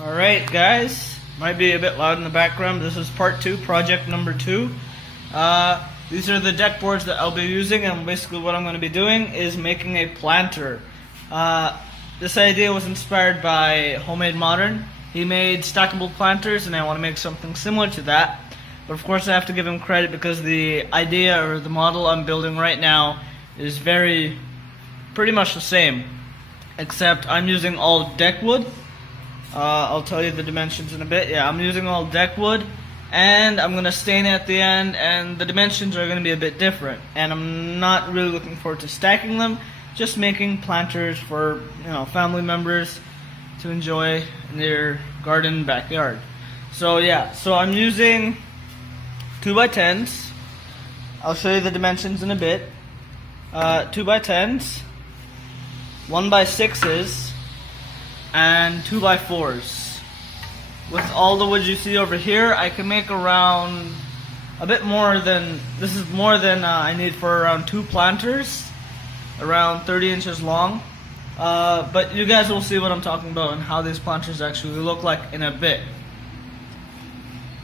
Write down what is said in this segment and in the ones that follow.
Alright guys, might be a bit loud in the background. This is part 2, project number 2. These are the deck boards that I'll be using, and basically what I'm going to be doing is making a planter. This idea was inspired by HomeMadeModern. He made stackable planters and I want to make something similar to that. But of course I have to give him credit because the idea or the model I'm building right now is pretty much the same. Except I'm using all deck wood. I'll tell you the dimensions in a bit. Yeah, I'm using all deck wood, and I'm gonna stain it at the end, and the dimensions are gonna be a bit different. And I'm not really looking forward to stacking them, just making planters for family members to enjoy in their garden backyard. So yeah, so I'm using 2x10s. I'll show you the dimensions in a bit. 2x10s, 1x6s, and 2x4s. With all the wood you see over here, I can make around a bit more than, this is more than I need for around 2 planters, around 30 inches long. But you guys will see what I'm talking about and how these planters actually look like in a bit.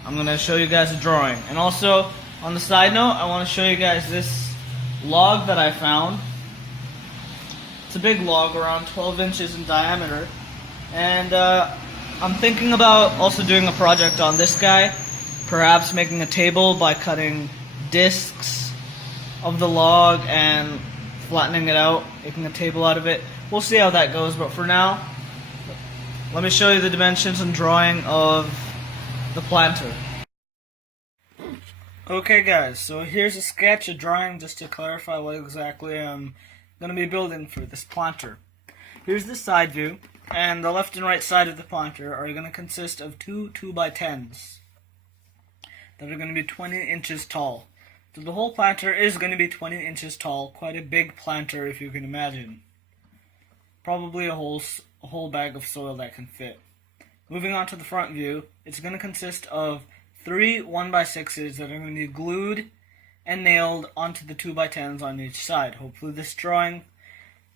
I'm going to show you guys a drawing. And also, on the side note, I want to show you guys this log that I found. It's a big log, around 12 inches in diameter. And I'm thinking about also doing a project on this guy, perhaps making a table by cutting discs of the log and flattening it out, making a table out of it. We'll see how that goes, but for now, let me show you the dimensions and drawing of the planter. Okay guys, so here's a sketch, a drawing, just to clarify what exactly I'm going to be building for this planter. Here's the side view, and the left and right side of the planter are going to consist of two 2x10s that are going to be 20 inches tall. So the whole planter is going to be 20 inches tall, quite a big planter if you can imagine. Probably a whole bag of soil that can fit. Moving on to the front view, it's going to consist of 3 1x6s that are going to be glued and nailed onto the 2x10s on each side. Hopefully this drawing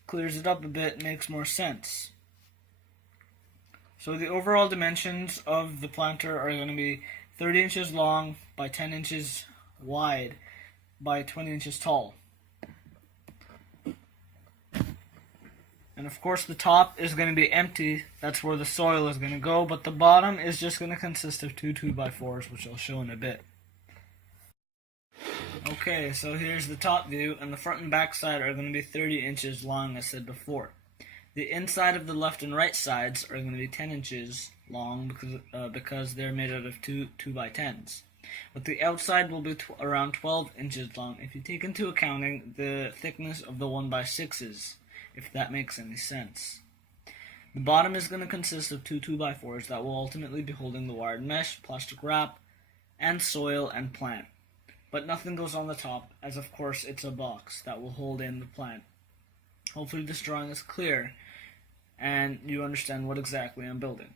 clears it up a bit and makes more sense. So the overall dimensions of the planter are going to be 30 inches long by 10 inches wide by 20 inches tall. And of course the top is going to be empty, that's where the soil is going to go, but the bottom is just going to consist of 2 2x4s, which I'll show in a bit. Okay, so here's the top view, and the front and back side are going to be 30 inches long, as said before. The inside of the left and right sides are going to be 10 inches long because they're made out of 2 2x10s. But the outside will be around 12 inches long if you take into account the thickness of the 1x6s, if that makes any sense. The bottom is going to consist of 2 2x4s that will ultimately be holding the wired mesh, plastic wrap, and soil and plant. But nothing goes on the top, as of course it's a box that will hold in the plant. Hopefully this drawing is clear and you understand what exactly I'm building.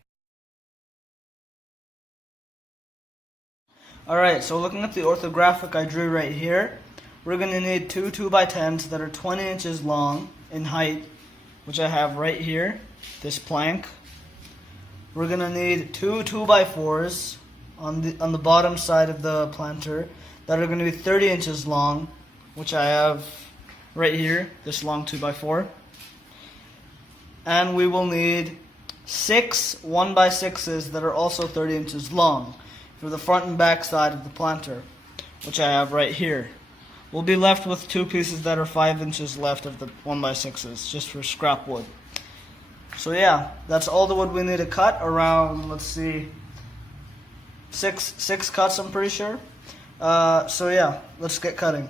Alright, so looking at the orthographic I drew right here, we're going to need 2 2x10s that are 20 inches long in height, which I have right here, this plank. We're going to need 2 2x4s on the bottom side of the planter that are going to be 30 inches long, which I have right here, this long 2x4. And we will need 6 1x6s that are also 30 inches long for the front and back side of the planter, which I have right here. We'll be left with 2 pieces that are 5 inches left of the 1x6s, just for scrap wood. So yeah, that's all the wood we need to cut, around, let's see, 6 cuts I'm pretty sure. So yeah, let's get cutting.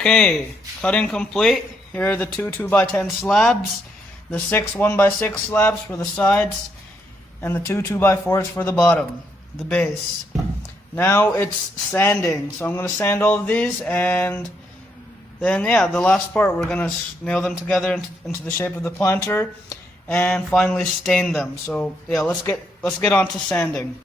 Okay, cutting complete. Here are the two 2x10 slabs, the 6 1x6 slabs for the sides, and the two 2x4s for the bottom, the base. Now it's sanding, so I'm going to sand all of these, and then yeah, the last part we're going to nail them together into the shape of the planter, and finally stain them. So yeah, let's get on to sanding.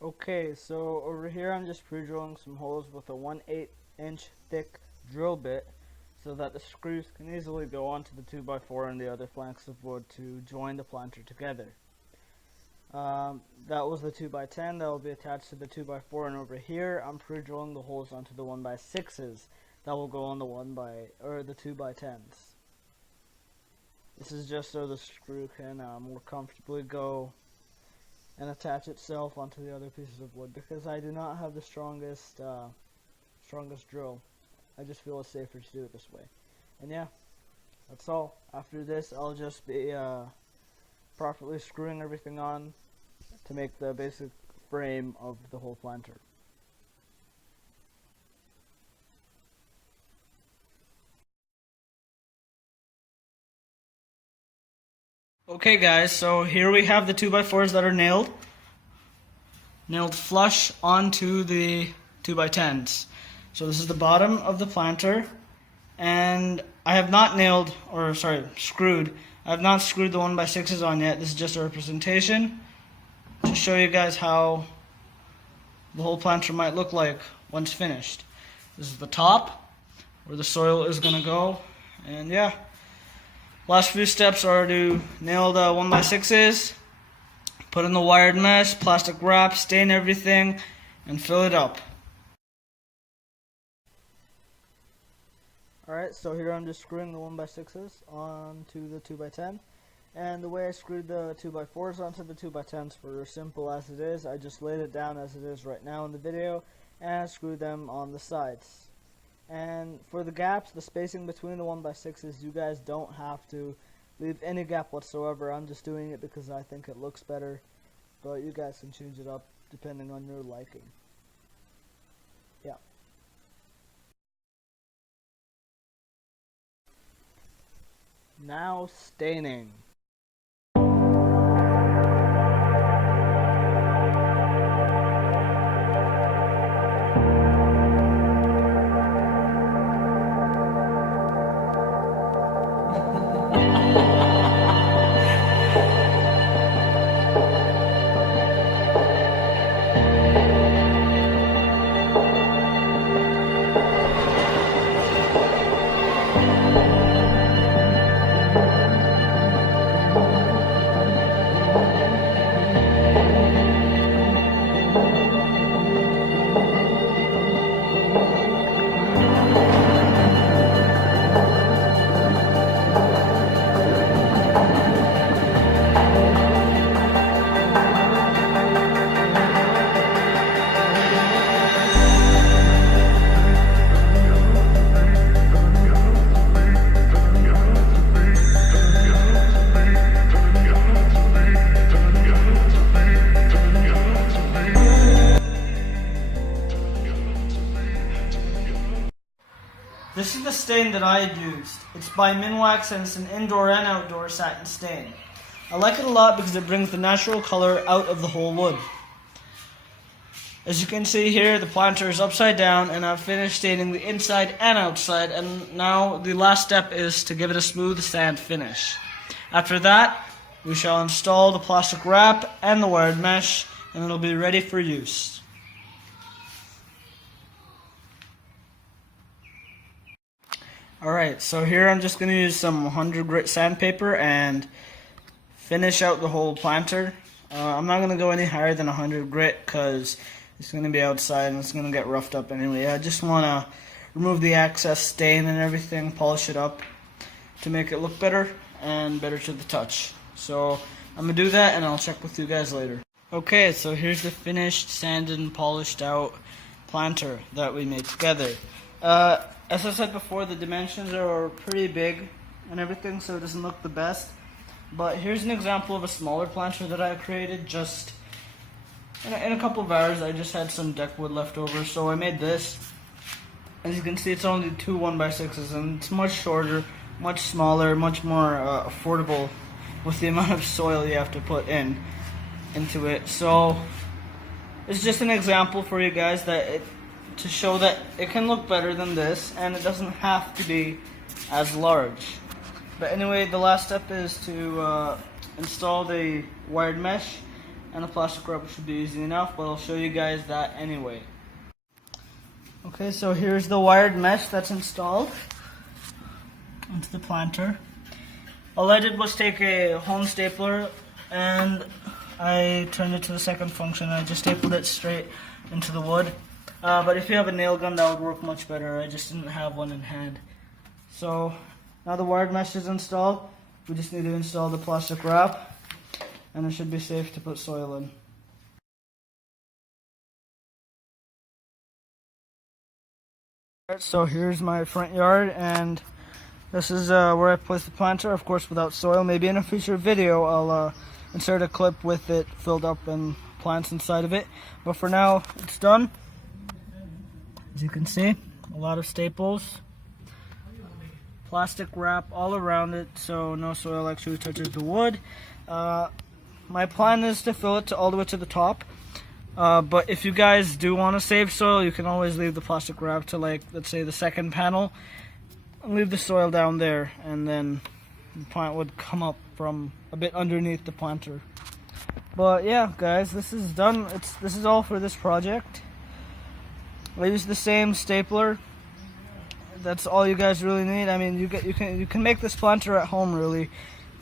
Okay, so over here I'm just pre-drilling some holes with a 1/8 inch thick drill bit so that the screws can easily go onto the 2x4 and the other flanks of wood to join the planter together. That was the 2x10 that will be attached to the 2x4, and over here I'm pre-drilling the holes onto the 1x6s that will go on the 2x10s. This is just so the screw can more comfortably go and attach itself onto the other pieces of wood, because I do not have the strongest drill. I just feel it's safer to do it this way. And yeah, that's all. After this I'll just be properly screwing everything on to make the basic frame of the whole planter. Okay guys, so here we have the 2x4s that are nailed flush onto the 2x10s. So this is the bottom of the planter, and I have not screwed. I have not screwed the 1x6s on yet. This is just a representation to show you guys how the whole planter might look like once finished. This is the top where the soil is going to go, and yeah. Last few steps are to nail the 1x6s, put in the wired mesh, plastic wrap, stain everything, and fill it up. Alright, so here I'm just screwing the 1x6s onto the 2x10. And the way I screwed the 2x4s onto the 2x10s, for simple as it is, I just laid it down as it is right now in the video, and I screwed them on the sides. And for the gaps, the spacing between the 1x6s, you guys don't have to leave any gap whatsoever. I'm just doing it because I think it looks better, but you guys can change it up depending on your liking. Yeah. Now staining. stain that I used. It's by Minwax and it's an indoor and outdoor satin stain. I like it a lot because it brings the natural color out of the whole wood. As you can see here, the planter is upside down and I've finished staining the inside and outside, and now the last step is to give it a smooth sand finish. After that, we shall install the plastic wrap and the wired mesh, and it'll be ready for use. Alright, so here I'm just going to use some 100 grit sandpaper and finish out the whole planter. I'm not going to go any higher than 100 grit because it's going to be outside and it's going to get roughed up anyway. I just want to remove the excess stain and everything, polish it up to make it look better and better to the touch. So I'm going to do that and I'll check with you guys later. Okay, so here's the finished, sanded and polished out planter that we made together. As I said before, the dimensions are pretty big and everything, so it doesn't look the best. But here's an example of a smaller planter that I created just in a couple of hours. I just had some deck wood left over, so I made this. As you can see, it's only 2 1x6s, and it's much shorter, much smaller, much more affordable with the amount of soil you have to put into it. So it's just an example for you guys to show that it can look better than this, and it doesn't have to be as large. But anyway, the last step is to install the wired mesh, and the plastic wrap should be easy enough, but I'll show you guys that anyway. Okay, so here's the wired mesh that's installed into the planter. All I did was take a home stapler and I turned it to the second function. I just stapled it straight into the wood. But if you have a nail gun, that would work much better. I just didn't have one in hand. So now the wired mesh is installed. We just need to install the plastic wrap, and it should be safe to put soil in. So here's my front yard, and this is where I placed the planter, of course without soil. Maybe in a future video I'll insert a clip with it filled up and plants inside of it. But for now, it's done. As you can see, a lot of staples, plastic wrap all around it so no soil actually touches the wood. My plan is to fill it all the way to the top. But if you guys do want to save soil, you can always leave the plastic wrap to, like, let's say the second panel, and leave the soil down there, and then the plant would come up from a bit underneath the planter. But yeah, guys, this is done. This is all for this project. I used the same stapler. That's all you guys really need. I mean, you can make this planter at home, really.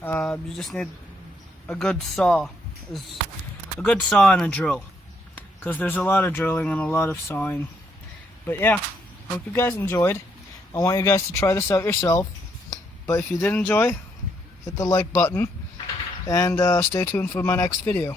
You just need a good saw, and a drill, because there's a lot of drilling and a lot of sawing. But yeah, hope you guys enjoyed. I want you guys to try this out yourself. But if you did enjoy, hit the like button and stay tuned for my next video.